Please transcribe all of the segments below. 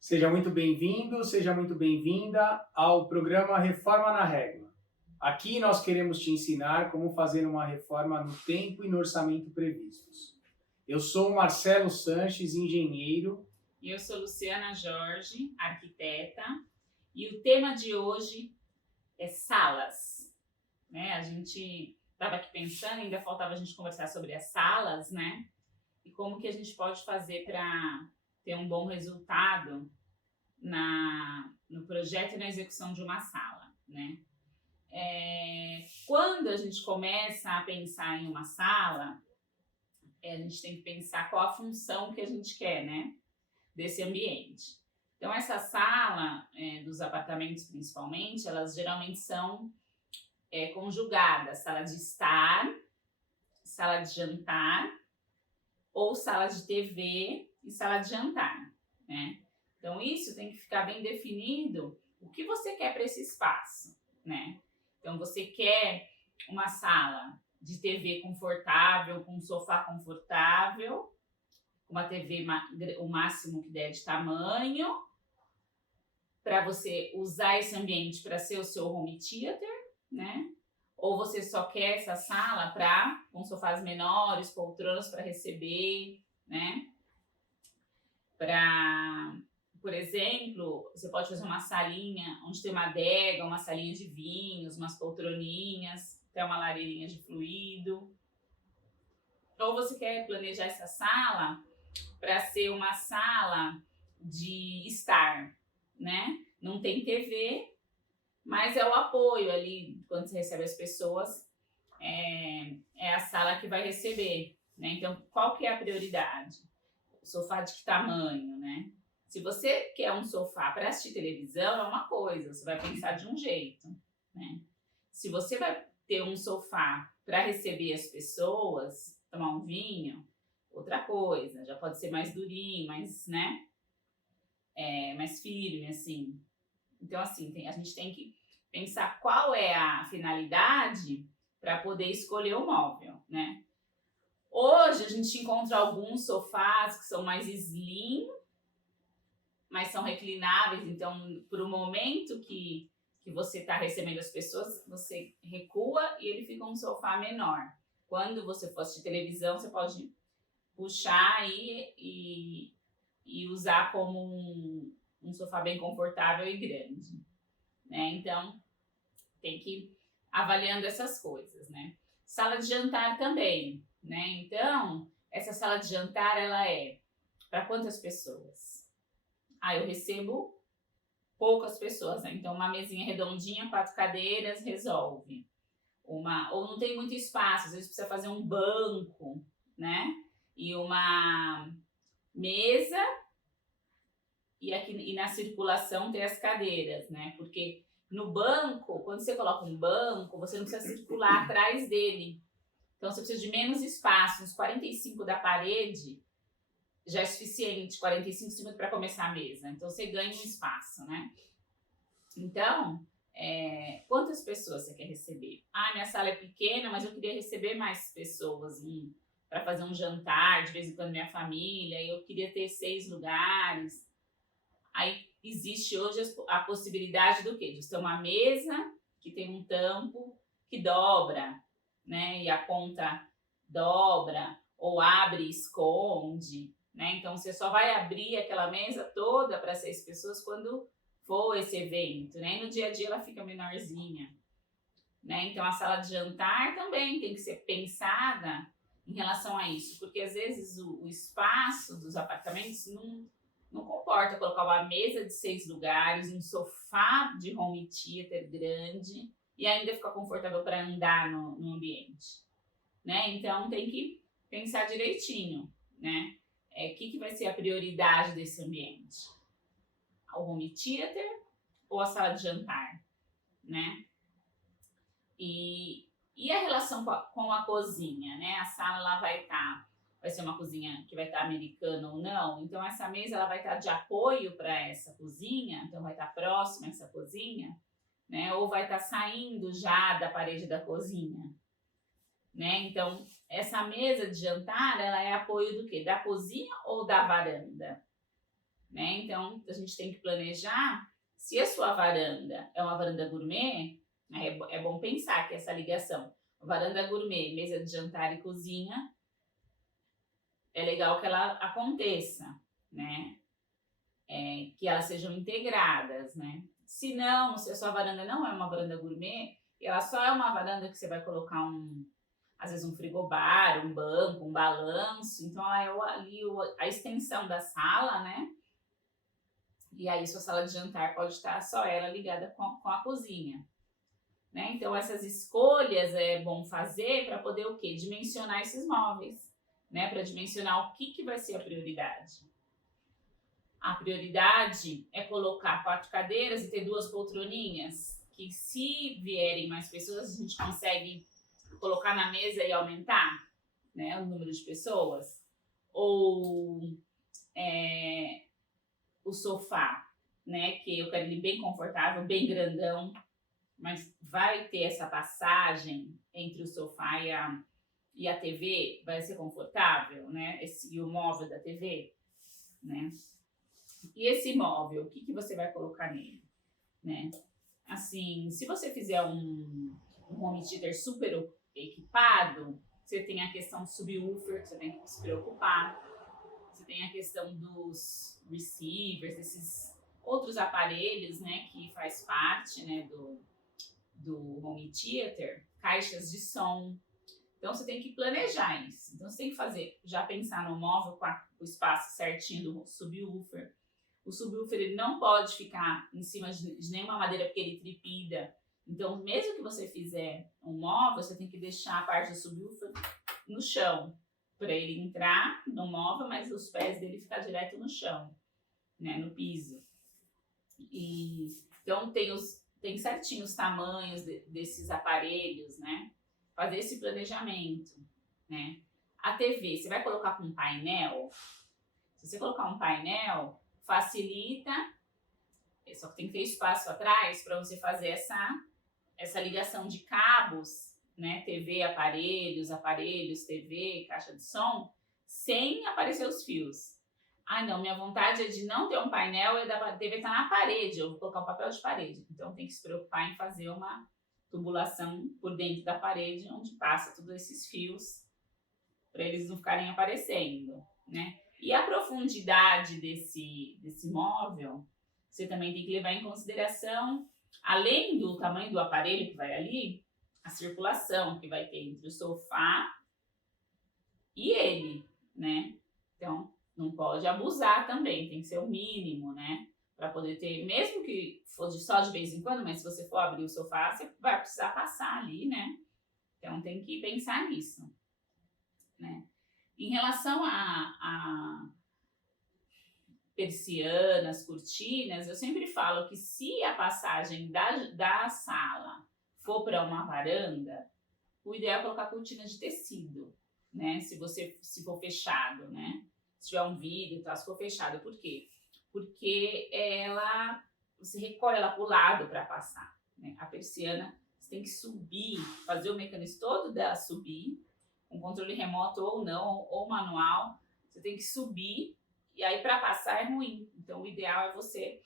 Seja muito bem-vindo, seja muito bem-vinda ao programa Reforma na Régua. Aqui nós queremos te ensinar como fazer uma reforma no tempo e no orçamento previstos. Eu sou o Marcelo Sanches, engenheiro. E eu sou Luciana Jorge, arquiteta, e o tema de hoje é salas, né? A gente estava aqui pensando, ainda faltava a gente conversar sobre as salas, né? E como que a gente pode fazer para ter um bom resultado no projeto e na execução de uma sala, né? Quando a gente começa a pensar em uma sala, a gente tem que pensar qual a função que a gente quer, né? Desse ambiente. Então, essa sala, dos apartamentos principalmente, elas geralmente são conjugadas: sala de estar, sala de jantar, ou sala de TV e sala de jantar, né? Então, isso tem que ficar bem definido o que você quer para esse espaço, né? Então, você quer uma sala de TV confortável, com um sofá confortável, uma TV o máximo que der de tamanho, para você usar esse ambiente para ser o seu home theater, né? Ou você só quer essa sala com sofás menores, poltronas para receber, né? Por exemplo, você pode fazer uma salinha onde tem uma adega, uma salinha de vinhos, umas poltroninhas, até uma lareirinha de fluido. Ou você quer planejar essa sala para ser uma sala de estar, né? Não tem TV, mas é o apoio ali, quando você recebe as pessoas, é a sala que vai receber, né? Então, qual que é a prioridade? O sofá de que tamanho, né? Se você quer um sofá para assistir televisão, é uma coisa, você vai pensar de um jeito, né? Se você vai ter um sofá para receber as pessoas, tomar um vinho, outra coisa, já pode ser mais durinho, mais, né? Mais firme, assim. Então, assim, a gente tem que pensar qual é a finalidade para poder escolher o móvel, né? Hoje a gente encontra alguns sofás que são mais slim, mas são reclináveis, então, por um momento que você está recebendo as pessoas, você recua e ele fica um sofá menor. Quando você for assistir televisão, você pode puxar e usar como um sofá bem confortável e grande, né? Então, tem que ir avaliando essas coisas, né? Sala de jantar também, né? Então, essa sala de jantar, ela é para quantas pessoas? Eu recebo poucas pessoas, né? Então, uma mesinha redondinha, 4 cadeiras, resolve. Ou não tem muito espaço, às vezes precisa fazer um banco, né? E uma mesa e na circulação ter as cadeiras, né? Porque no banco, quando você coloca um banco, você não precisa circular atrás dele. Então você precisa de menos espaço, uns 45 da parede já é suficiente, 45 centímetros para começar a mesa. Então você ganha um espaço, né? Então, quantas pessoas você quer receber? Minha sala é pequena, mas eu queria receber mais pessoas para fazer um jantar, de vez em quando minha família, eu queria ter 6 lugares. Aí existe hoje a possibilidade do quê? De ter uma mesa que tem um tampo que dobra, né? E a ponta dobra, ou abre e esconde, né? Então você só vai abrir aquela mesa toda para 6 pessoas quando for esse evento, né? E no dia a dia ela fica menorzinha, né? Então a sala de jantar também tem que ser pensada em relação a isso, porque às vezes o espaço dos apartamentos não comporta colocar uma mesa de 6 lugares, um sofá de home theater grande e ainda ficar confortável para andar no ambiente, né? Então tem que pensar direitinho, né? O que vai ser a prioridade desse ambiente? O home theater ou a sala de jantar, né? E a relação com a cozinha, né? A sala lá vai ser uma cozinha que vai estar americana ou não, então essa mesa ela vai estar de apoio para essa cozinha, então vai estar próxima a essa cozinha, né? Ou vai estar saindo já da parede da cozinha, né? Então essa mesa de jantar ela é apoio do quê? Da cozinha ou da varanda? né? Então, a gente tem que planejar. Se a sua varanda é uma varanda gourmet, é bom pensar que essa ligação, varanda gourmet, mesa de jantar e cozinha, é legal que ela aconteça, né? Que elas sejam integradas, né? Se não, se a sua varanda não é uma varanda gourmet, ela só é uma varanda que você vai colocar às vezes um frigobar, um banco, um balanço, então é ali a extensão da sala, né? E aí sua sala de jantar pode estar só ela ligada com a cozinha, né? Então essas escolhas é bom fazer para poder o quê? Dimensionar esses móveis, né? Para dimensionar o que vai ser a prioridade. A prioridade é colocar 4 cadeiras e ter 2 poltroninhas, que se vierem mais pessoas, a gente consegue colocar na mesa e aumentar, né, o número de pessoas. Ou o sofá, né, que eu quero ele bem confortável, bem grandão, mas vai ter essa passagem entre o sofá e a TV, vai ser confortável, né, e o móvel da TV, né. E esse móvel, o que você vai colocar nele, né? Assim, se você fizer um home theater super equipado, você tem a questão do subwoofer, que você tem que se preocupar. Você tem a questão dos receivers, esses outros aparelhos, né, que faz parte, né, do home theater, caixas de som. Então, você tem que planejar isso. Então, você tem que já pensar no móvel com o espaço certinho do subwoofer. O subwoofer ele não pode ficar em cima de nenhuma madeira porque ele tripida. Então, mesmo que você fizer um móvel, você tem que deixar a parte do subwoofer no chão, para ele entrar no móvel, mas os pés dele ficar direto no chão, né, no piso. Então, tem certinho os tamanhos desses aparelhos, né? Fazer esse planejamento, né? A TV, você vai colocar com um painel? Se você colocar um painel, facilita, só que tem que ter espaço atrás para você fazer essa ligação de cabos, né? TV, aparelhos, TV, caixa de som, sem aparecer os fios. Ah, não, minha vontade é de não ter um painel e da TV estar na parede, eu vou colocar um papel de parede. Então tem que se preocupar em fazer uma tubulação por dentro da parede, onde passa todos esses fios, para eles não ficarem aparecendo, né? E a profundidade desse móvel, você também tem que levar em consideração, além do tamanho do aparelho que vai ali, a circulação que vai ter entre o sofá e ele, né? Então, não pode abusar também, tem que ser o mínimo, né? Para poder ter, mesmo que for só de vez em quando, mas se você for abrir o sofá, você vai precisar passar ali, né? Então, tem que pensar nisso, né? Em relação a persianas, cortinas, eu sempre falo que se a passagem da sala for para uma varanda, o ideal é colocar cortina de tecido, né? Se for fechado, né? Se tiver um vidro, tá? Se for fechado, por quê? Porque você recolhe ela para o lado para passar, né? A persiana, você tem que subir, fazer o mecanismo todo dela subir, com controle remoto ou não, ou manual, você tem que subir, e aí para passar é ruim. Então o ideal é você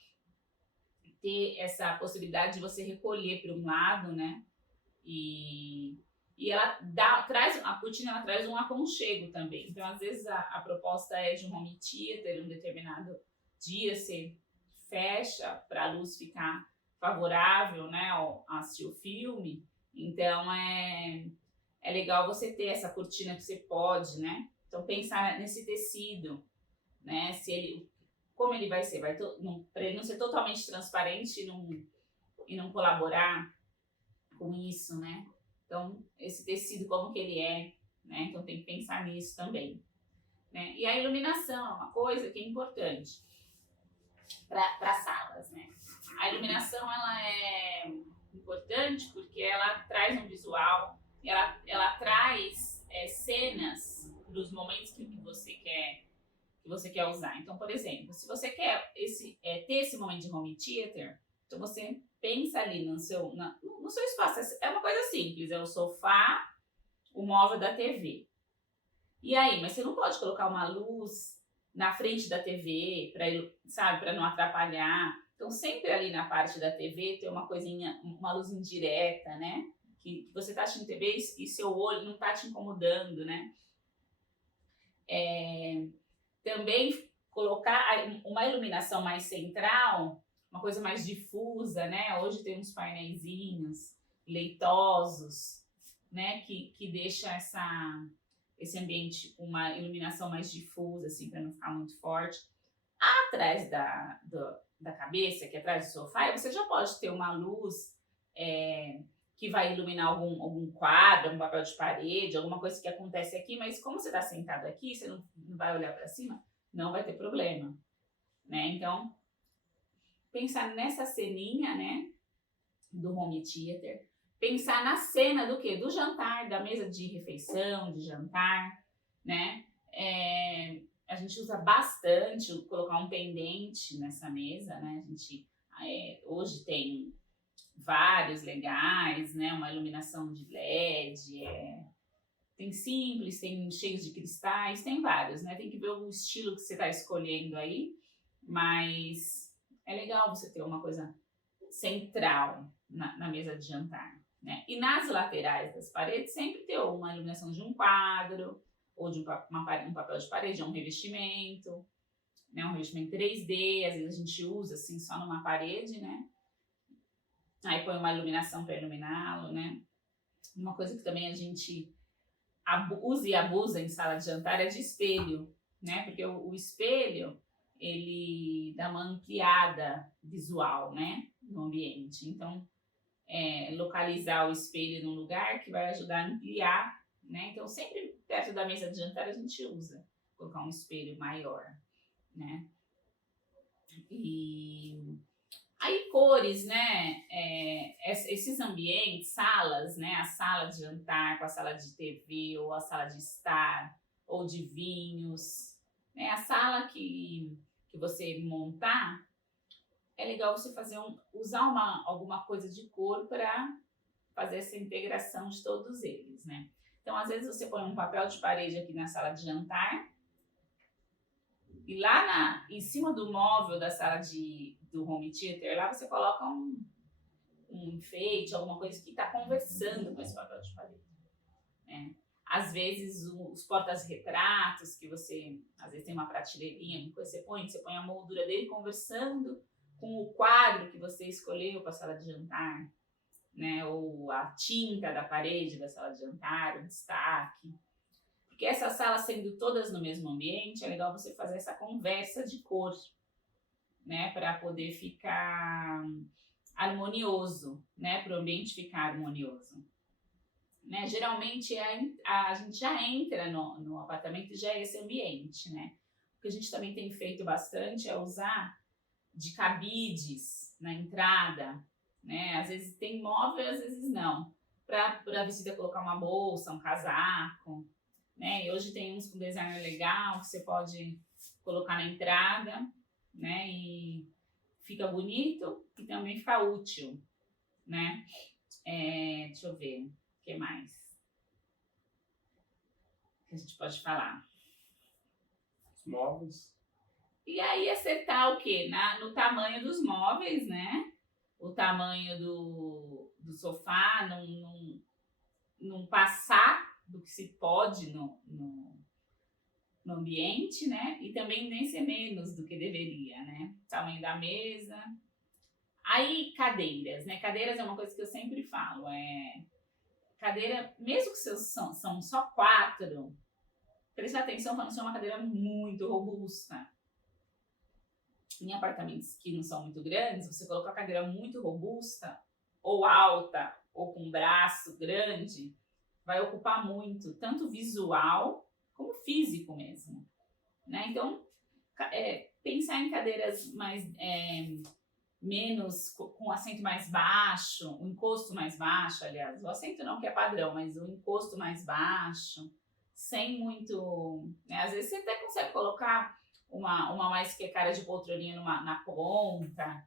ter essa possibilidade de você recolher para um lado, né? E ela a cortina ela traz um aconchego também. Então às vezes a proposta é de um home theater, um determinado dia você fecha para a luz ficar favorável, né, a assistir o filme. Então é legal você ter essa cortina que você pode, né? Então pensar nesse tecido, né? Como ele vai ser, para ele não ser totalmente transparente e não colaborar com isso, né? Então esse tecido como que ele é, né? Então tem que pensar nisso também, né? E a iluminação é uma coisa que é importante para salas, né? A iluminação ela é importante porque ela traz um visual, ela traz cenas dos momentos que você quer usar. Então, por exemplo, se você quer ter esse momento de home theater, então você pensa ali no seu espaço. É uma coisa simples, é o sofá, o móvel da TV. E aí, mas você não pode colocar uma luz na frente da TV, para não atrapalhar. Então, sempre ali na parte da TV tem uma coisinha, uma luz indireta, né? Que você está assistindo TV e seu olho não está te incomodando, né? Também colocar uma iluminação mais central, uma coisa mais difusa, né? Hoje tem uns paineizinhos leitosos, né? Que deixa esse ambiente uma iluminação mais difusa, assim, para não ficar muito forte. Atrás da cabeça, que é atrás do sofá, você já pode ter uma luz que vai iluminar algum quadro, um papel de parede, alguma coisa que acontece aqui, mas como você está sentado aqui, você não vai olhar para cima, não vai ter problema, né? Então, pensar nessa ceninha, né, do home theater, pensar na cena do quê? Do jantar, da mesa de refeição, de jantar, né? A gente usa bastante colocar um pendente nessa mesa, né? A gente hoje tem vários legais, né? Uma iluminação de LED, tem simples, tem cheios de cristais, tem vários, né? Tem que ver o estilo que você está escolhendo aí, mas é legal você ter uma coisa central na mesa de jantar, né? E nas laterais das paredes sempre ter uma iluminação de um quadro, ou de um papel de parede, um revestimento, né? Um revestimento 3D, às vezes a gente usa assim só numa parede, né? Aí põe uma iluminação para iluminá-lo, né? Uma coisa que também a gente usa e abusa em sala de jantar é de espelho, né? Porque o espelho, ele dá uma ampliada visual, né? No ambiente. Então, localizar o espelho num lugar que vai ajudar a ampliar, né? Então, sempre perto da mesa de jantar a gente usa colocar um espelho maior, né? E aí cores, né? Esses ambientes, salas, né? A sala de jantar com a sala de TV ou a sala de estar ou de vinhos, né? A sala que você montar, é legal você usar alguma coisa de cor para fazer essa integração de todos eles, né? Então, às vezes você põe um papel de parede aqui na sala de jantar e lá em cima do móvel da sala do home theater, lá você coloca um enfeite, alguma coisa que está conversando com esse papel de parede, né? Às vezes os portas-retratos que você, às vezes tem uma prateleirinha, você põe a moldura dele conversando com o quadro que você escolheu para a sala de jantar, né? Ou a tinta da parede da sala de jantar, o destaque. Porque essas salas sendo todas no mesmo ambiente, é legal você fazer essa conversa de cor, né? Para poder ficar harmonioso, né? Para o ambiente ficar harmonioso. Né? Geralmente a gente já entra no apartamento e já é esse ambiente, né? O que a gente também tem feito bastante é usar de cabides na entrada, né? Às vezes tem móvel, às vezes não. Para a visita colocar uma bolsa, um casaco, né? E hoje tem uns com design legal que você pode colocar na entrada, né? E fica bonito e também fica útil, né? Deixa eu ver, o que mais que a gente pode falar? Os móveis. E aí acertar o quê? No tamanho dos móveis, né? O tamanho do sofá, não passar do que se pode no ambiente, né? E também nem ser menos do que deveria, né? Tamanho da mesa. Aí, cadeiras, né? Cadeiras é uma coisa que eu sempre falo. Cadeira, mesmo que são só 4, preste atenção para não ser uma cadeira muito robusta. Em apartamentos que não são muito grandes, você colocar a cadeira muito robusta, ou alta, ou com braço grande, vai ocupar muito, tanto visual como físico mesmo, né? Então, pensar em cadeiras mais menos, com assento mais baixo, o encosto mais baixo, aliás, o assento não que é padrão, mas o encosto mais baixo, sem muito, né? Às vezes você até consegue colocar uma mais que é cara de poltroninha na ponta,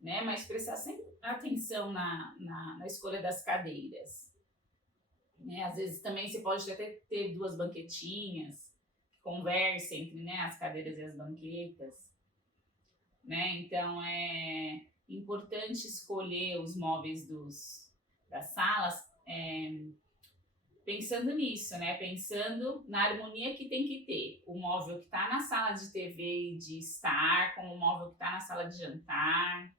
né? Mas prestar sempre atenção na escolha das cadeiras, né? Às vezes também você pode até ter 2 banquetinhas, conversa entre, né, as cadeiras e as banquetas, né? Então é importante escolher os móveis das salas pensando nisso, né? Pensando na harmonia que tem que ter. O móvel que está na sala de TV e de estar, com o móvel que está na sala de jantar,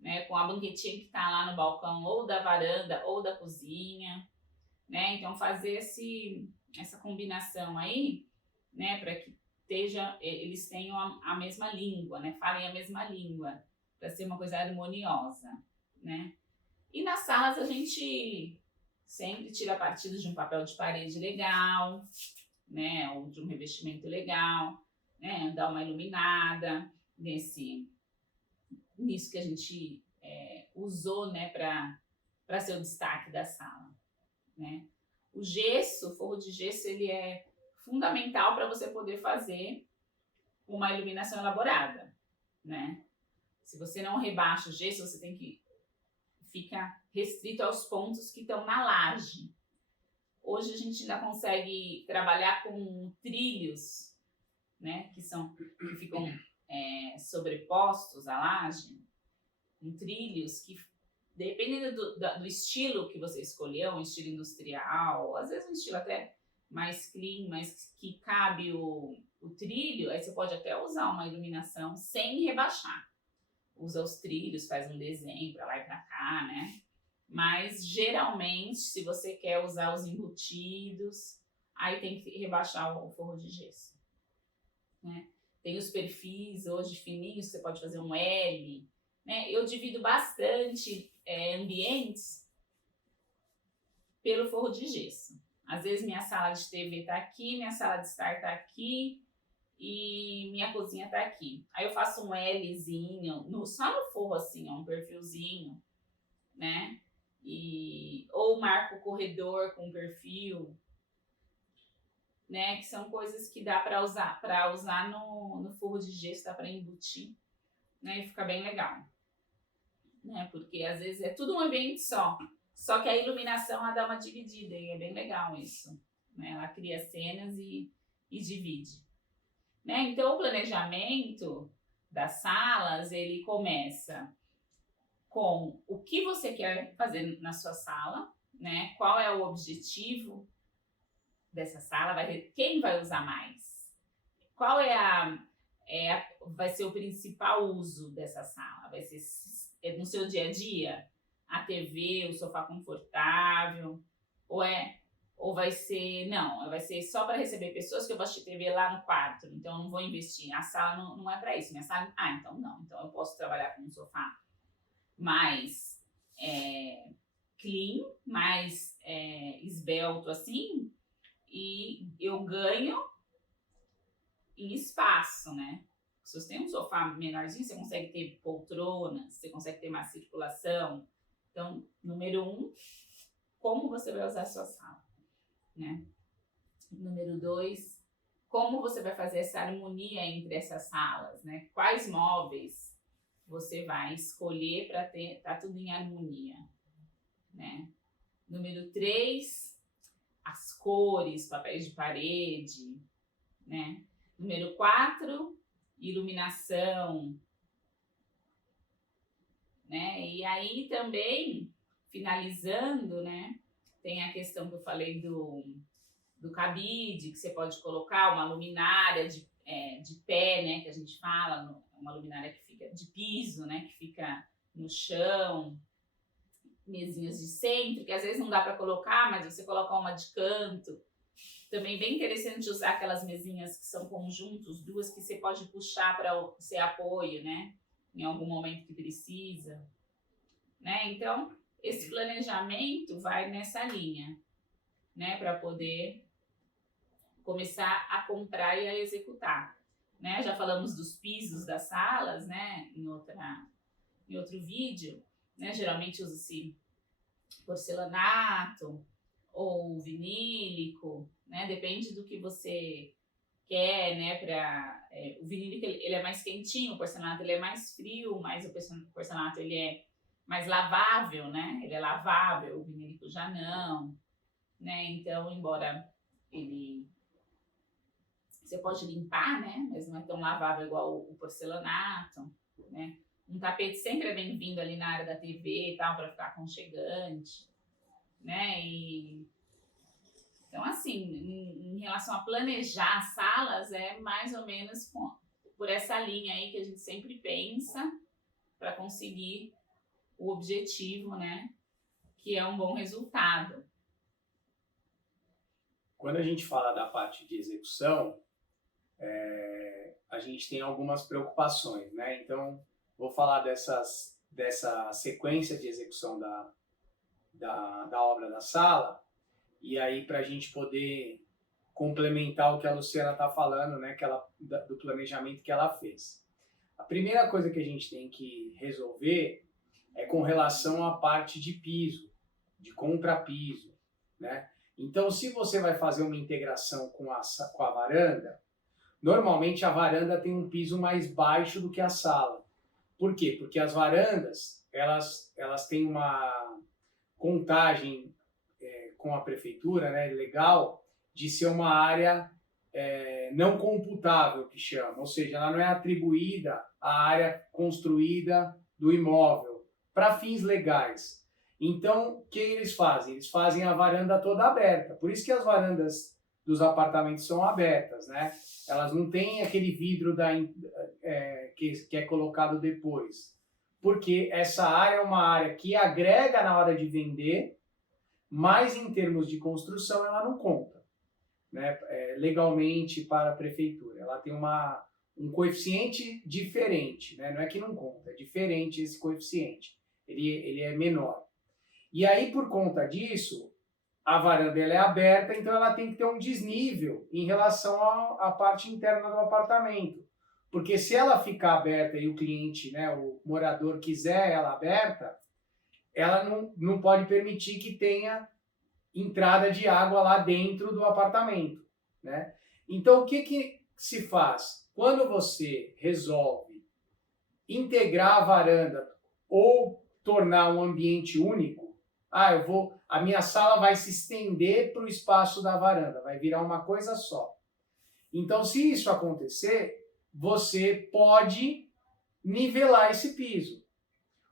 né? Com a banquetinha que está lá no balcão, ou da varanda, ou da cozinha, né? Então fazer essa combinação aí, né? Para que eles tenham a mesma língua, né? Falem a mesma língua, para ser uma coisa harmoniosa, né? E nas salas a gente sempre tira partido de um papel de parede legal, né? Ou de um revestimento legal, né? Dar uma iluminada nisso que a gente usou, né? Para ser o destaque da sala, né? O forro de gesso, ele é fundamental para você poder fazer uma iluminação elaborada, né? Se você não rebaixa o gesso, você tem que ficar restrito aos pontos que estão na laje. Hoje a gente ainda consegue trabalhar com trilhos, né? Que ficam sobrepostos à laje, com trilhos que, dependendo do estilo que você escolheu, um estilo industrial, às vezes um estilo até mais clean, mas que cabe o trilho, aí você pode até usar uma iluminação sem rebaixar. Usa os trilhos, faz um desenho para lá e para cá, né? Mas geralmente, se você quer usar os embutidos, aí tem que rebaixar o forro de gesso, né? Tem os perfis hoje fininhos, você pode fazer um L, né? Eu divido bastante ambientes pelo forro de gesso. Às vezes minha sala de TV está aqui, minha sala de estar está aqui e minha cozinha está aqui. Aí eu faço um Lzinho, só no forro assim, um perfilzinho, né? Ou marco o corredor com perfil, né? Que são coisas que dá para usar no forro de gesso, dá para embutir, né? E fica bem legal, né? Porque às vezes é tudo um ambiente só que a iluminação ela dá uma dividida e é bem legal isso, né? Ela cria cenas e divide, né? Então o planejamento das salas ele começa com o que você quer fazer na sua sala, né? Qual é o objetivo dessa sala? Quem vai usar mais? Qual vai ser o principal uso dessa sala? Vai ser no seu dia a dia? A TV, o sofá confortável? Ou vai ser só para receber pessoas que eu vou assistir TV lá no quarto, então eu não vou investir. A sala não é para isso. Minha sala, então não. Então eu posso trabalhar com um sofá mais clean, mais esbelto assim, e eu ganho em espaço, né? Se você tem um sofá menorzinho, você consegue ter poltronas, você consegue ter mais circulação. Então, número 1, como você vai usar a sua sala, né? Número 2, como você vai fazer essa harmonia entre essas salas, né? Quais móveis você vai escolher para tá tudo em harmonia, né? Número 3, as cores, papéis de parede, né? Número 4, iluminação, né? E aí também, finalizando, né? Tem a questão que eu falei do cabide, que você pode colocar uma luminária de pé, né? Que a gente fala, uma luminária que fica de piso, né? Que fica no chão, mesinhas de centro, que às vezes não dá para colocar, mas você coloca uma de canto. Também bem interessante usar aquelas mesinhas que são conjuntos, duas que você pode puxar para ser apoio, né? Em algum momento que precisa, né? Então, esse planejamento vai nessa linha, né? Para poder começar a comprar e a executar, né? Já falamos dos pisos das salas, né? Em outro vídeo, né? Geralmente usa-se porcelanato ou vinílico, né? Depende do que você quer, né? O vinílico ele é mais quentinho, o porcelanato ele é mais frio, mas o porcelanato ele é mais lavável, né? Ele é lavável, o vinílico já não, né? Então, embora ele você pode limpar, né? Mas não é tão lavável igual o porcelanato, né? Um tapete sempre é bem-vindo ali na área da TV e tal, para ficar aconchegante, né? Então, assim, em relação a planejar salas, é mais ou menos por essa linha aí que a gente sempre pensa para conseguir o objetivo, né? Que é um bom resultado. Quando a gente fala da parte de execução, a gente tem algumas preocupações, né? Então, vou falar dessa sequência de execução da obra da sala, e aí para a gente poder complementar o que a Luciana está falando, né? Do planejamento que ela fez. A primeira coisa que a gente tem que resolver é com relação à parte de piso, de contrapiso, né? Então, se você vai fazer uma integração com a varanda, normalmente a varanda tem um piso mais baixo do que a sala. Por quê? Porque as varandas, elas têm uma contagem com a prefeitura, né, legal, de ser uma área não computável, que chama. Ou seja, ela não é atribuída à área construída do imóvel, para fins legais. Então, o que eles fazem? Eles fazem a varanda toda aberta. Por isso que as varandas dos apartamentos são abertas, né? Elas não têm aquele vidro que é colocado depois. Porque essa área é uma área que agrega na hora de vender, mas em termos de construção ela não conta, né? Legalmente para a prefeitura. Ela tem um coeficiente diferente, né? Não é que não conta, é diferente esse coeficiente. Ele é menor. E aí, por conta disso, a varanda ela é aberta, então ela tem que ter um desnível em relação à parte interna do apartamento. Porque se ela ficar aberta e o cliente, né, o morador quiser ela aberta, ela não pode permitir que tenha entrada de água lá dentro do apartamento, né? Então, o que se faz? Quando você resolve integrar a varanda ou tornar um ambiente único, a minha sala vai se estender para o espaço da varanda, vai virar uma coisa só. Então, se isso acontecer, você pode nivelar esse piso.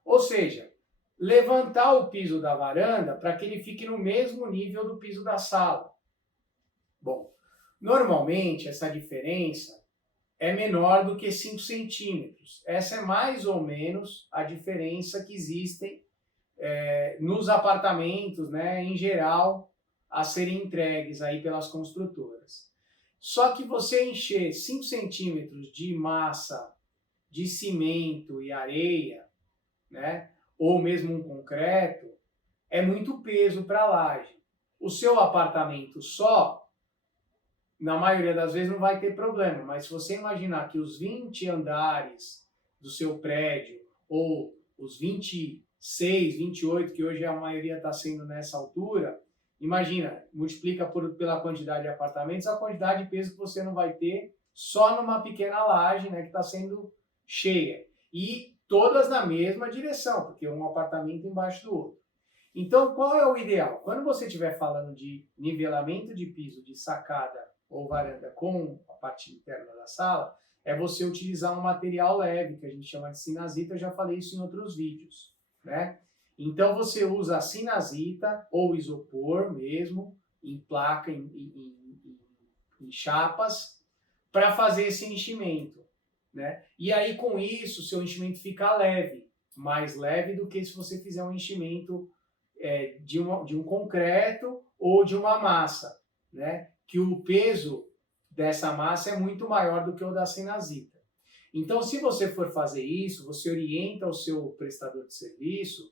Ou seja, levantar o piso da varanda para que ele fique no mesmo nível do piso da sala. Bom, normalmente essa diferença é menor do que 5 centímetros. Essa é mais ou menos a diferença que existem nos apartamentos, né, em geral, a serem entregues aí pelas construtoras. Só que você encher 5 centímetros de massa de cimento e areia, né, ou mesmo um concreto, é muito peso para a laje. O seu apartamento só, na maioria das vezes, não vai ter problema, mas se você imaginar que os 20 andares do seu prédio, ou os 26, 28, que hoje a maioria está sendo nessa altura, imagina, multiplica pela quantidade de apartamentos, a quantidade de peso que você não vai ter só numa pequena laje, né, que está sendo cheia. E todas na mesma direção, porque um apartamento embaixo do outro. Então, qual é o ideal? Quando você estiver falando de nivelamento de piso de sacada ou varanda com a parte interna da sala, é você utilizar um material leve, que a gente chama de sinazita, eu já falei isso em outros vídeos, né? Então, você usa a sinazita ou isopor mesmo, em placa, em chapas, para fazer esse enchimento, né? E aí, com isso, seu enchimento fica leve, mais leve do que se você fizer um enchimento de um concreto ou de uma massa, né? Que o peso dessa massa é muito maior do que o da sinazita. Então, se você for fazer isso, você orienta o seu prestador de serviço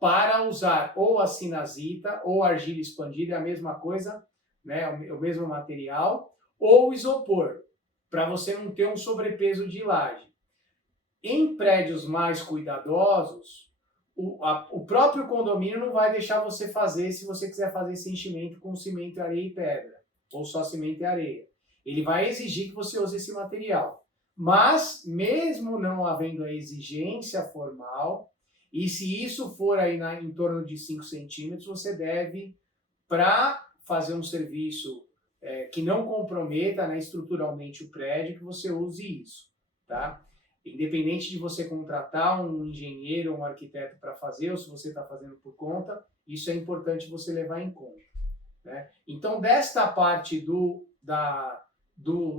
para usar ou a sinazita ou a argila expandida, é a mesma coisa, né? O mesmo material, ou o isopor, para você não ter um sobrepeso de laje. Em prédios mais cuidadosos, o próprio condomínio não vai deixar você fazer, se você quiser fazer esse enchimento com cimento, areia e pedra, ou só cimento e areia. Ele vai exigir que você use esse material. Mas, mesmo não havendo a exigência formal, e se isso for aí em torno de 5 centímetros, você deve, para fazer um serviço que não comprometa, né, estruturalmente o prédio, que você use isso, tá? Independente de você contratar um engenheiro ou um arquiteto para fazer, ou se você está fazendo por conta, isso é importante você levar em conta, né? Então, desta parte do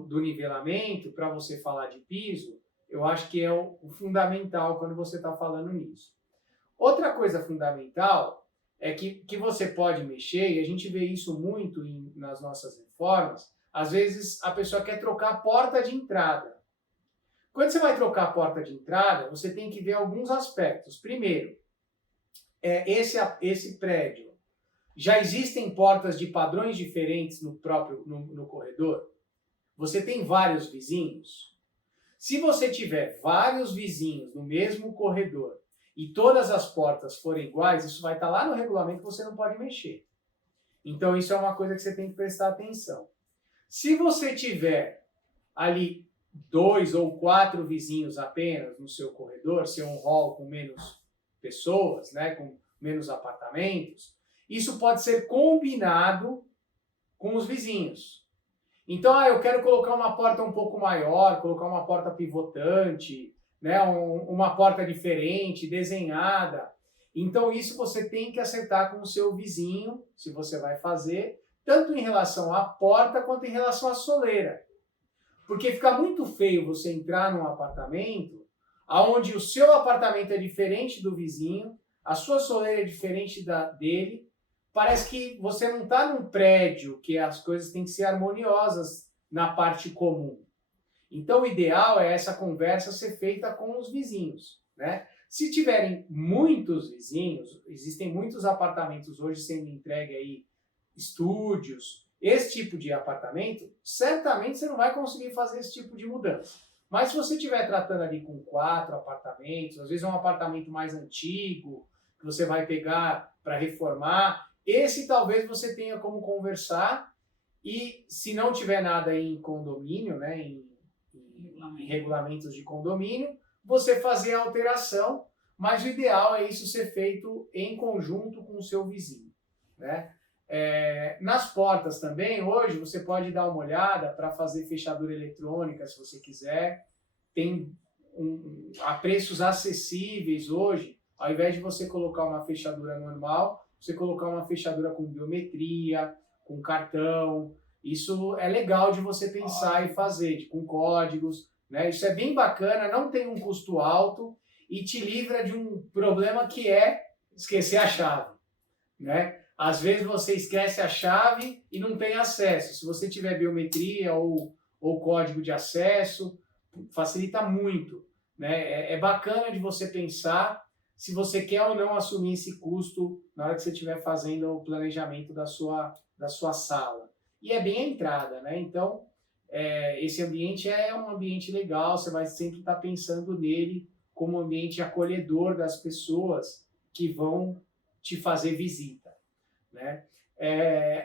nivelamento, para você falar de piso, eu acho que é o fundamental quando você está falando nisso. Outra coisa fundamental é que você pode mexer, e a gente vê isso muito nas nossas reformas, às vezes a pessoa quer trocar a porta de entrada. Quando você vai trocar a porta de entrada, você tem que ver alguns aspectos. Primeiro, esse prédio, já existem portas de padrões diferentes no corredor? Você tem vários vizinhos? Se você tiver vários vizinhos no mesmo corredor e todas as portas forem iguais, isso vai estar lá no regulamento que você não pode mexer. Então, isso é uma coisa que você tem que prestar atenção. Se você tiver ali 2 ou 4 vizinhos apenas no seu corredor, se é um hall com menos pessoas, né, com menos apartamentos, isso pode ser combinado com os vizinhos. Então, eu quero colocar uma porta um pouco maior, colocar uma porta pivotante, né, uma porta diferente, desenhada. Então, isso você tem que acertar com o seu vizinho, se você vai fazer, tanto em relação à porta quanto em relação à soleira. Porque fica muito feio você entrar num apartamento onde o seu apartamento é diferente do vizinho, a sua soleira é diferente dele. Parece que você não está num prédio que as coisas têm que ser harmoniosas na parte comum. Então, o ideal é essa conversa ser feita com os vizinhos, né? Se tiverem muitos vizinhos, existem muitos apartamentos hoje sendo entregue aí, estúdios, esse tipo de apartamento, certamente você não vai conseguir fazer esse tipo de mudança. Mas se você estiver tratando ali com 4 apartamentos, às vezes é um apartamento mais antigo, que você vai pegar para reformar, esse talvez você tenha como conversar, e se não tiver nada em condomínio, né, em regulamentos de condomínio, você fazer a alteração, mas o ideal é isso ser feito em conjunto com o seu vizinho, né? Nas portas também, hoje, você pode dar uma olhada para fazer fechadura eletrônica, se você quiser. Tem a preços acessíveis hoje, ao invés de você colocar uma fechadura normal, você colocar uma fechadura com biometria, com cartão. Isso é legal de você pensar e fazer, com códigos, né? Isso é bem bacana, não tem um custo alto e te livra de um problema que é esquecer a chave, né? Às vezes você esquece a chave e não tem acesso. Se você tiver biometria ou código de acesso, facilita muito, né? É bacana de você pensar se você quer ou não assumir esse custo na hora que você estiver fazendo o planejamento da sua sala. E é bem a entrada, né? Então, esse ambiente é um ambiente legal, você vai sempre estar pensando nele como um ambiente acolhedor das pessoas que vão te fazer visita, né?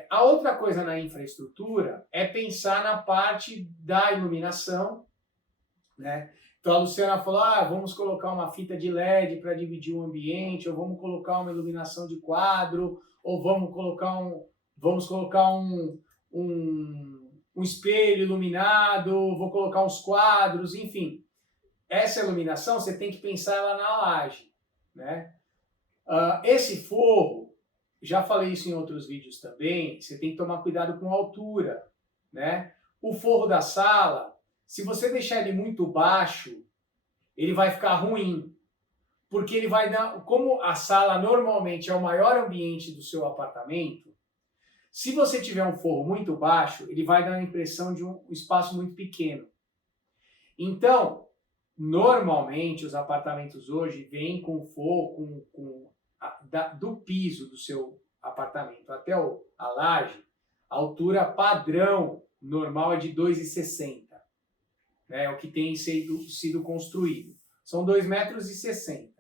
A outra coisa na infraestrutura é pensar na parte da iluminação, né? Então a Luciana falou, vamos colocar uma fita de LED para dividir o ambiente, ou vamos colocar uma iluminação de quadro, ou vamos colocar um espelho iluminado, vou colocar uns quadros, enfim. Essa iluminação você tem que pensar ela na laje, né? Esse forro, já falei isso em outros vídeos também, você tem que tomar cuidado com a altura, né? O forro da sala, se você deixar ele muito baixo, ele vai ficar ruim, porque ele vai dar, como a sala normalmente é o maior ambiente do seu apartamento, se você tiver um forro muito baixo, ele vai dar a impressão de um espaço muito pequeno. Então, normalmente os apartamentos hoje vêm com forro, do piso do seu apartamento até a laje, a altura padrão normal é de 2,60, né? É o que tem sido construído. São 2,60 m.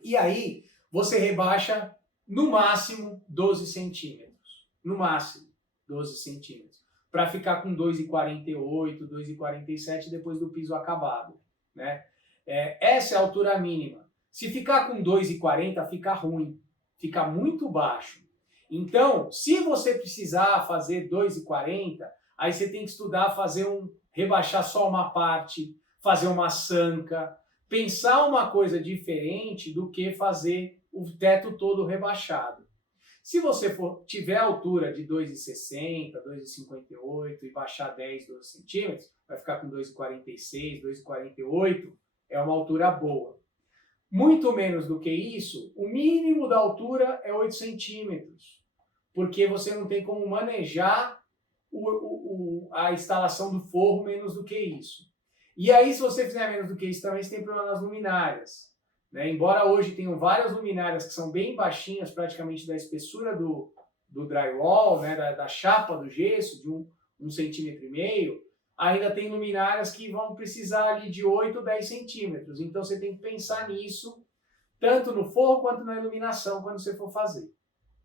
E aí, você rebaixa no máximo 12 centímetros. No máximo 12 centímetros. Para ficar com 2,48, 2,47 depois do piso acabado, né? Essa é a altura mínima. Se ficar com 2,40, fica ruim. Fica muito baixo. Então, se você precisar fazer 2,40, aí você tem que estudar rebaixar só uma parte, fazer uma sanca, pensar uma coisa diferente do que fazer o teto todo rebaixado. Se você tiver altura de 2,60, 2,58 e baixar 10, 12 centímetros, vai ficar com 2,46, 2,48, é uma altura boa. Muito menos do que isso, o mínimo da altura é 8 centímetros, porque você não tem como manejar a instalação do forro menos do que isso. E aí, se você fizer menos do que isso, também você tem problema nas luminárias. Né? Embora hoje tenham várias luminárias que são bem baixinhas, praticamente da espessura do drywall, né? da chapa do gesso, de 1,5 centímetro, ainda tem luminárias que vão precisar ali de 8 ou 10 centímetros. Então você tem que pensar nisso, tanto no forro quanto na iluminação, quando você for fazer.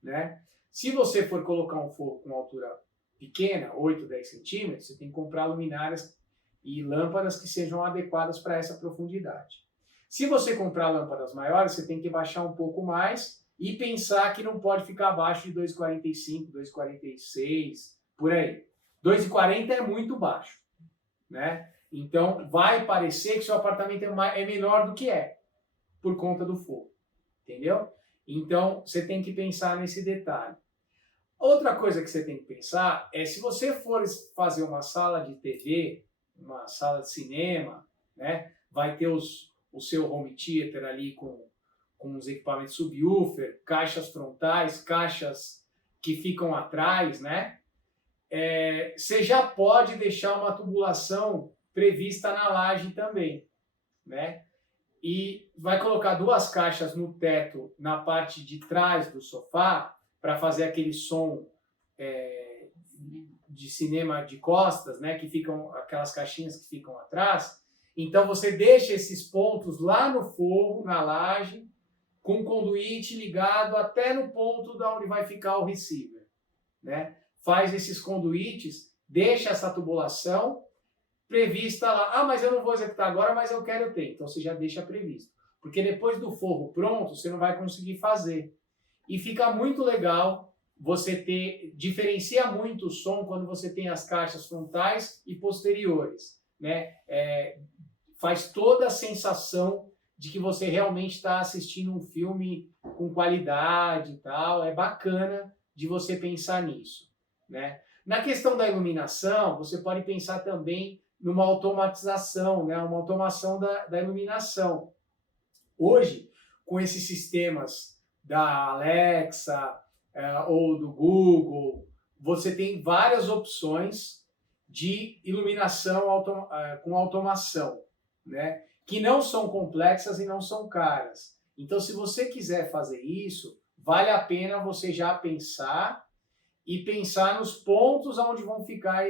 Né? Se você for colocar um forro com altura pequena, 8, 10 centímetros, você tem que comprar luminárias e lâmpadas que sejam adequadas para essa profundidade. Se você comprar lâmpadas maiores, você tem que baixar um pouco mais e pensar que não pode ficar abaixo de 2,45, 2,46, por aí. 2,40 é muito baixo, né? Então, vai parecer que seu apartamento é menor do que é, por conta do forro, entendeu? Então, você tem que pensar nesse detalhe. Outra coisa que você tem que pensar é se você for fazer uma sala de TV, uma sala de cinema, né? Vai ter o seu home theater ali com os equipamentos subwoofer, caixas frontais, caixas que ficam atrás, né? Você já pode deixar uma tubulação prevista na laje também, né? E vai colocar 2 caixas no teto, na parte de trás do sofá, para fazer aquele som de cinema de costas, né? Que ficam aquelas caixinhas que ficam atrás. Então você deixa esses pontos lá no forro, na laje, com conduíte ligado até no ponto da onde vai ficar o receiver, né? Faz esses conduítes, deixa essa tubulação prevista lá. Ah, mas eu não vou executar agora, mas eu quero ter. Então você já deixa previsto. Porque depois do forro pronto, você não vai conseguir fazer. E fica muito legal você diferencia muito o som quando você tem as caixas frontais e posteriores, né? Faz toda a sensação de que você realmente está assistindo um filme com qualidade e tal. É bacana de você pensar nisso, né? Na questão da iluminação, você pode pensar também numa automatização, né? Uma automação da iluminação. Hoje, com esses sistemas da Alexa ou do Google, você tem várias opções de iluminação com automação, né? Que não são complexas e não são caras. Então, se você quiser fazer isso, vale a pena você já pensar nos pontos onde vão ficar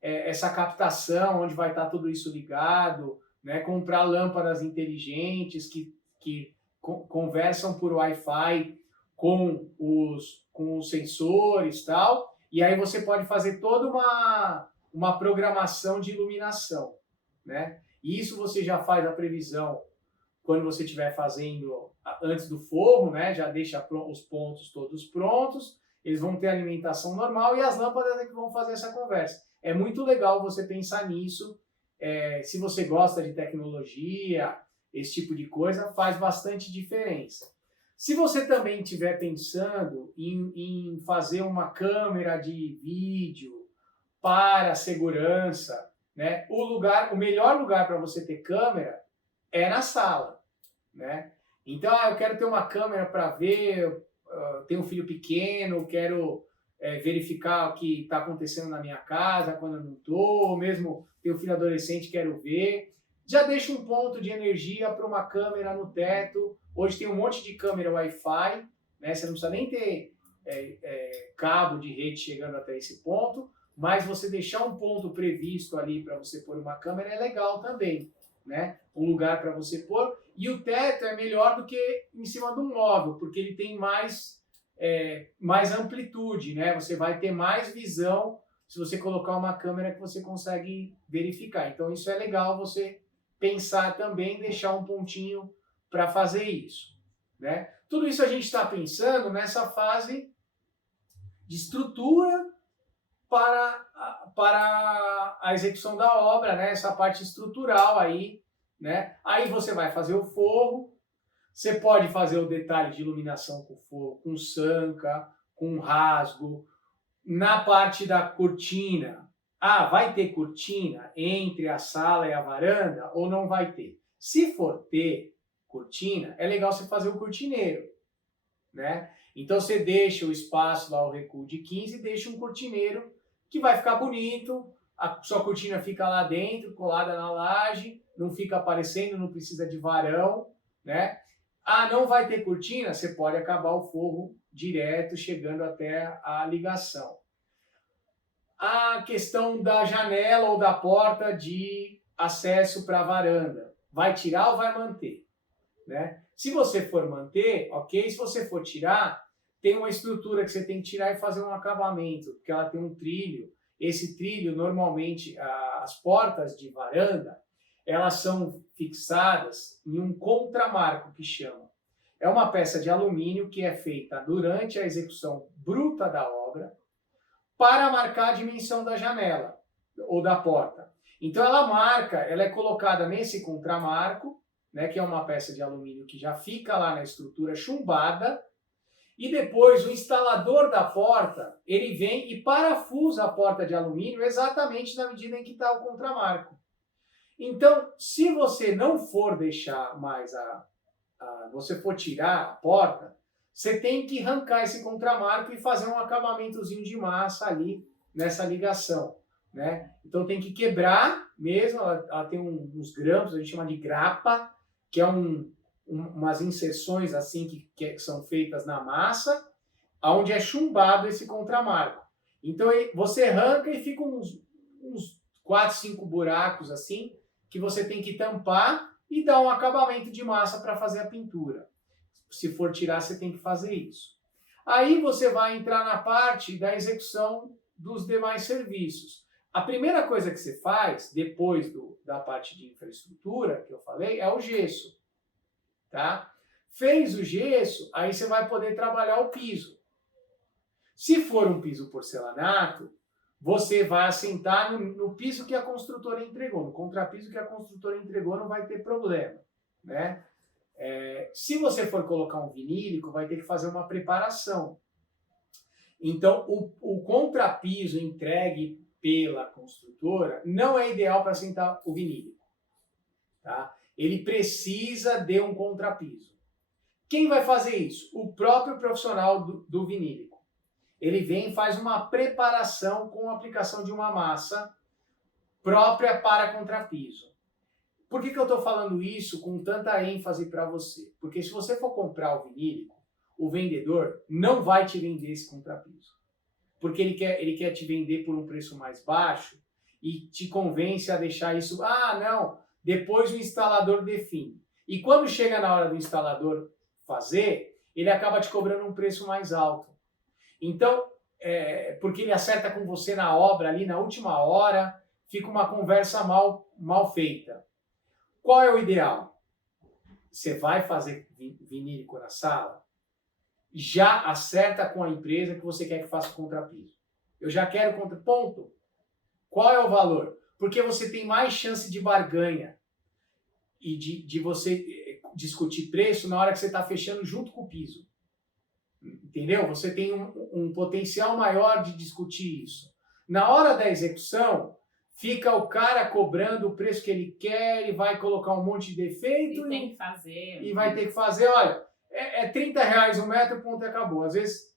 essa captação, onde vai estar tudo isso ligado, né? Comprar lâmpadas inteligentes que conversam por Wi-Fi com os sensores e tal, e aí você pode fazer toda uma programação de iluminação, né? E isso você já faz a previsão quando você estiver fazendo antes do forro, né? Já deixa os pontos todos prontos, eles vão ter alimentação normal e as lâmpadas é que vão fazer essa conversa. É muito legal você pensar nisso. Se você gosta de tecnologia, esse tipo de coisa, faz bastante diferença. Se você também estiver pensando em fazer uma câmera de vídeo para segurança, né? O melhor lugar para você ter câmera é na sala, né? Então, eu quero ter uma câmera para ver, tenho um filho pequeno, quero verificar o que está acontecendo na minha casa quando eu não estou, ou mesmo tenho um filho adolescente, quero ver. Já deixa um ponto de energia para uma câmera no teto. Hoje tem um monte de câmera Wi-Fi, né? Você não precisa nem ter cabo de rede chegando até esse ponto, mas você deixar um ponto previsto ali para você pôr uma câmera é legal também, né? Um lugar para você pôr. E o teto é melhor do que em cima de um móvel, porque ele tem mais amplitude, né? Você vai ter mais visão se você colocar uma câmera que você consegue verificar. Então isso é legal você pensar também, deixar um pontinho para fazer isso, né? Tudo isso a gente está pensando nessa fase de estrutura para a execução da obra, né? Essa parte estrutural aí, né? Aí você vai fazer o forro, você pode fazer o detalhe de iluminação com forro, com sanca, com rasgo. Na parte da cortina, vai ter cortina entre a sala e a varanda ou não vai ter? Se for ter cortina, é legal você fazer o cortineiro, né? Então você deixa o espaço lá, o recuo de 15, e deixa um cortineiro que vai ficar bonito, a sua cortina fica lá dentro, colada na laje, não fica aparecendo, não precisa de varão, né? Não vai ter cortina, você pode acabar o forro direto, chegando até a ligação. A questão da janela ou da porta de acesso para a varanda, vai tirar ou vai manter? Né? Se você for manter, ok. Se você for tirar, tem uma estrutura que você tem que tirar e fazer um acabamento, porque ela tem um trilho. Esse trilho, normalmente, as portas de varanda, elas são fixadas em um contramarco, que chama. É uma peça de alumínio que é feita durante a execução bruta da obra para marcar a dimensão da janela ou da porta. Então ela é colocada nesse contramarco, né, que é uma peça de alumínio que já fica lá na estrutura chumbada, e depois o instalador da porta, ele vem e parafusa a porta de alumínio exatamente na medida em que está o contramarco. Então, se você não for deixar mais você for tirar a porta, você tem que arrancar esse contramarco e fazer um acabamentozinho de massa ali nessa ligação, né? Então tem que quebrar mesmo, ela tem uns grampos, a gente chama de grapa, que é umas inserções assim que são feitas na massa, onde é chumbado esse contramarco. Então você arranca e fica uns 4, 5 buracos assim, que você tem que tampar e dar um acabamento de massa para fazer a pintura. Se for tirar, você tem que fazer isso. Aí você vai entrar na parte da execução dos demais serviços. A primeira coisa que você faz, depois da parte de infraestrutura, que eu falei, é o gesso. Tá? Fez o gesso, aí você vai poder trabalhar o piso. Se for um piso porcelanato, você vai assentar no piso que a construtora entregou. No contrapiso que a construtora entregou não vai ter problema, né? Se você for colocar um vinílico, vai ter que fazer uma preparação. Então, o contrapiso entregue pela construtora não é ideal para assentar o vinílico. Tá? Ele precisa de um contrapiso. Quem vai fazer isso? O próprio profissional do vinílico. Ele vem e faz uma preparação com a aplicação de uma massa própria para contrapiso. Por que eu estou falando isso com tanta ênfase para você? Porque se você for comprar o vinílico, o vendedor não vai te vender esse contrapiso. Porque ele quer te vender por um preço mais baixo e te convence a deixar isso... não, depois o instalador define. E quando chega na hora do instalador fazer, ele acaba te cobrando um preço mais alto. Então, porque ele acerta com você na obra ali, na última hora, fica uma conversa mal feita. Qual é o ideal? Você vai fazer vinílico na sala, já acerta com a empresa que você quer que faça o contrapiso. Eu já quero ponto. Qual é o valor? Porque você tem mais chance de barganha e de você discutir preço na hora que você está fechando junto com o piso. Entendeu? Você tem um potencial maior de discutir isso. Na hora da execução, fica o cara cobrando o preço que ele quer e vai colocar um monte de defeito e vai ter que fazer, olha, R$30 um metro, ponto, e acabou. Às vezes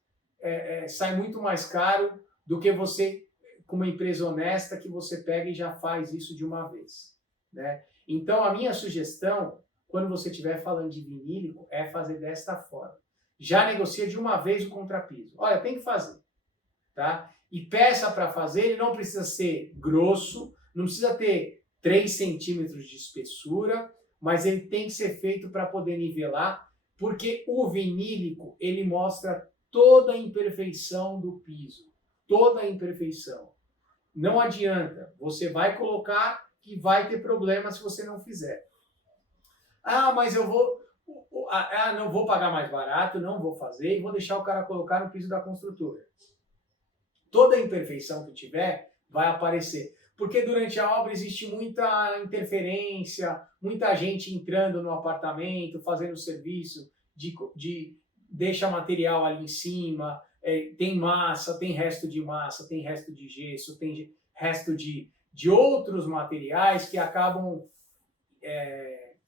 sai muito mais caro do que você, com uma empresa honesta, que você pega e já faz isso de uma vez, né? Então, a minha sugestão, quando você estiver falando de vinílico, é fazer desta forma. Já negocia de uma vez o contrapiso. Olha, tem que fazer, tá? E peça para fazer, ele não precisa ser grosso, não precisa ter 3 centímetros de espessura, mas ele tem que ser feito para poder nivelar, porque o vinílico, ele mostra toda a imperfeição do piso, toda a imperfeição. Não adianta, você vai colocar e vai ter problema se você não fizer. Mas eu não vou pagar mais barato, não vou fazer e vou deixar o cara colocar no piso da construtora. toda imperfeição que tiver vai aparecer. Porque durante a obra existe muita interferência, muita gente entrando no apartamento, fazendo serviço, deixa material ali em cima, tem massa, tem resto de massa, tem resto de gesso, tem resto de outros materiais que acabam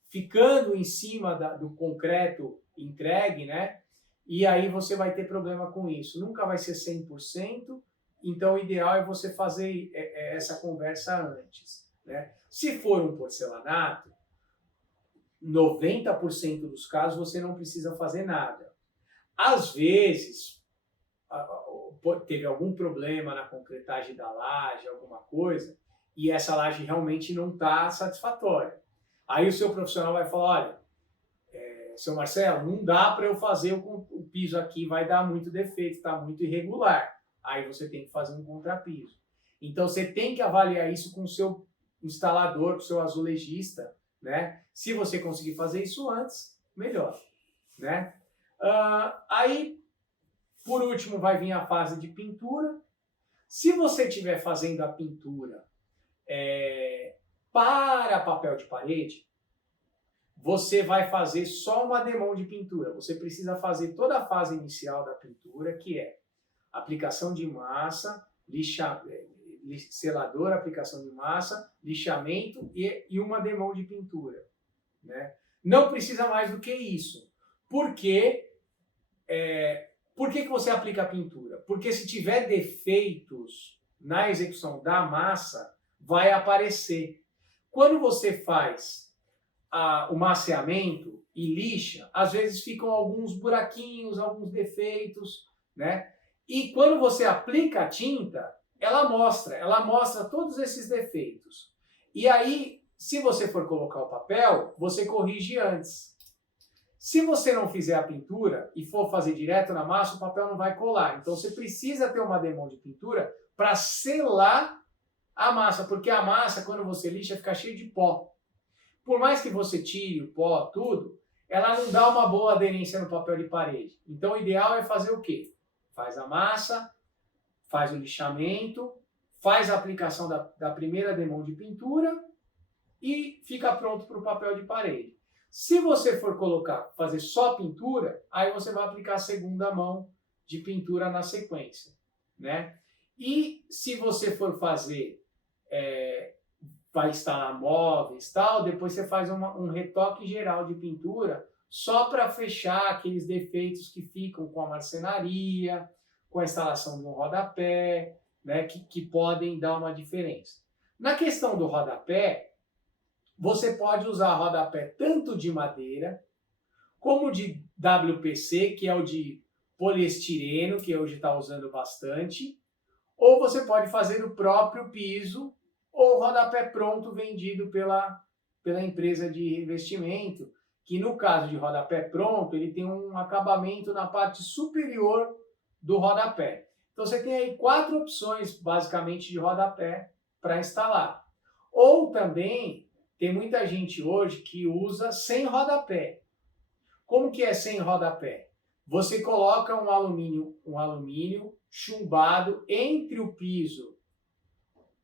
ficando em cima do concreto entregue, né? E aí você vai ter problema com isso. Nunca vai ser 100%, então o ideal é você fazer essa conversa antes, né? Se for um porcelanato, 90% dos casos você não precisa fazer nada. Às vezes, teve algum problema na concretagem da laje, alguma coisa, e essa laje realmente não está satisfatória. Aí o seu profissional vai falar, olha, seu Marcelo, não dá para eu fazer o piso aqui, vai dar muito defeito, está muito irregular. Aí você tem que fazer um contrapiso. Então você tem que avaliar isso com o seu instalador, com o seu azulejista, né? Se você conseguir fazer isso antes, melhor, né? Aí, por último, vai vir a fase de pintura. Se você estiver fazendo a pintura para papel de parede, você vai fazer só uma demão de pintura. Você precisa fazer toda a fase inicial da pintura, que é aplicação de massa, selador, aplicação de massa, lixamento e uma demão de pintura, né? Não precisa mais do que isso. Por quê? Por que você aplica a pintura? Porque se tiver defeitos na execução da massa, vai aparecer. Quando você faz o masseamento e lixa, às vezes ficam alguns buraquinhos, alguns defeitos, né? E quando você aplica a tinta, ela mostra todos esses defeitos. E aí, se você for colocar o papel, você corrige antes. Se você não fizer a pintura e for fazer direto na massa, o papel não vai colar. Então você precisa ter uma demão de pintura para selar a massa, porque a massa, quando você lixa, fica cheia de pó. Por mais que você tire o pó, tudo, ela não dá uma boa aderência no papel de parede. Então o ideal é fazer o quê? Faz a massa, faz o lixamento, faz a aplicação da primeira demão de pintura e fica pronto para o papel de parede. Se você for fazer só pintura, aí você vai aplicar a segunda mão de pintura na sequência, né? E se você for fazer, vai instalar móveis e tal, depois você faz um retoque geral de pintura só para fechar aqueles defeitos que ficam com a marcenaria, com a instalação de um rodapé, né, que podem dar uma diferença. Na questão do rodapé, você pode usar rodapé tanto de madeira, como de WPC, que é o de poliestireno, que hoje está usando bastante, ou você pode fazer o próprio piso, ou rodapé pronto vendido pela empresa de revestimento, que no caso de rodapé pronto, ele tem um acabamento na parte superior do rodapé. Então você tem aí 4 opções, basicamente, de rodapé para instalar. Ou também, tem muita gente hoje que usa sem rodapé. Como que é sem rodapé? Você coloca um alumínio chumbado entre o piso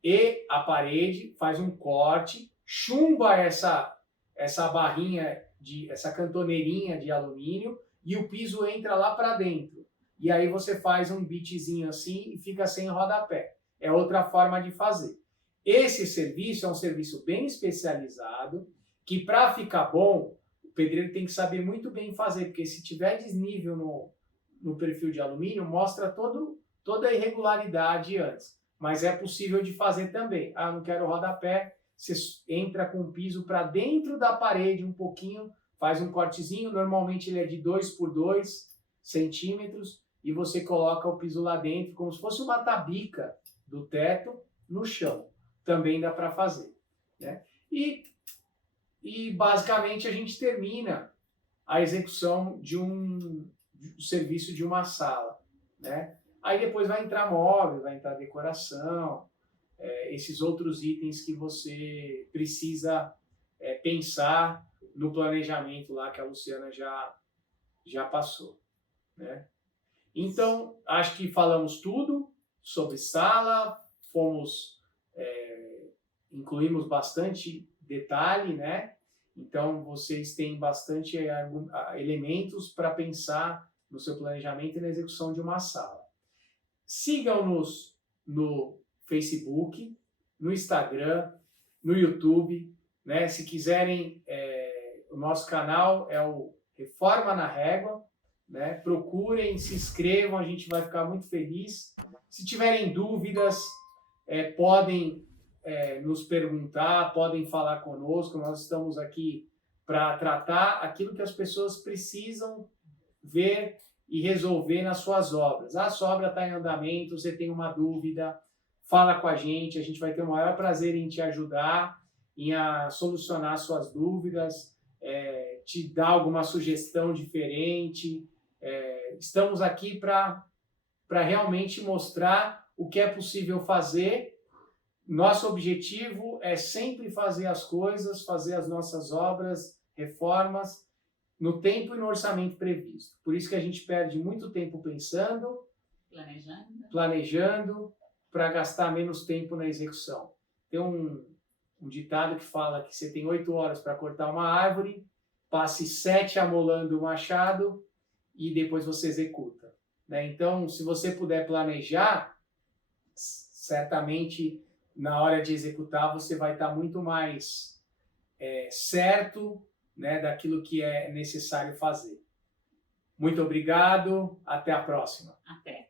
e a parede, faz um corte, chumba essa barrinha, essa cantoneirinha de alumínio e o piso entra lá para dentro. E aí você faz um bitzinho assim e fica sem rodapé. É outra forma de fazer. Esse serviço é um serviço bem especializado, que para ficar bom, o pedreiro tem que saber muito bem fazer, porque se tiver desnível no perfil de alumínio, mostra toda a irregularidade antes. Mas é possível de fazer também. Ah, não quero rodapé, você entra com o piso para dentro da parede um pouquinho, faz um cortezinho, normalmente ele é de 2 por 2 centímetros, e você coloca o piso lá dentro, como se fosse uma tabica do teto no chão. Também dá para fazer, né? E basicamente a gente termina a execução do serviço de uma sala, né? Aí depois vai entrar móvel, vai entrar decoração, esses outros itens que você precisa pensar no planejamento lá que a Luciana já passou, né? Então, acho que falamos tudo. sobre sala, incluímos bastante detalhe, né? Então, vocês têm bastante elementos para pensar no seu planejamento e na execução de uma sala. Sigam-nos no Facebook, no Instagram, no YouTube, né? Se quiserem, o nosso canal é o Reforma na Régua, né? Procurem, se inscrevam, a gente vai ficar muito feliz. Se tiverem dúvidas, podem nos perguntar, podem falar conosco. Nós estamos aqui para tratar aquilo que as pessoas precisam ver e resolver nas suas obras. A sua obra está em andamento, você tem uma dúvida, fala com a gente vai ter o maior prazer em te ajudar, solucionar suas dúvidas, te dar alguma sugestão diferente. Estamos aqui para realmente mostrar o que é possível fazer. Nosso objetivo é sempre fazer as coisas, fazer as nossas obras, reformas, no tempo e no orçamento previsto. Por isso que a gente perde muito tempo pensando, planejando, para gastar menos tempo na execução. Tem um ditado que fala que você tem 8 horas para cortar uma árvore, passe 7 amolando o machado e depois você executa, né? Então, se você puder planejar, certamente na hora de executar você vai estar muito mais certo, né, daquilo que é necessário fazer. Muito obrigado, até a próxima. Até.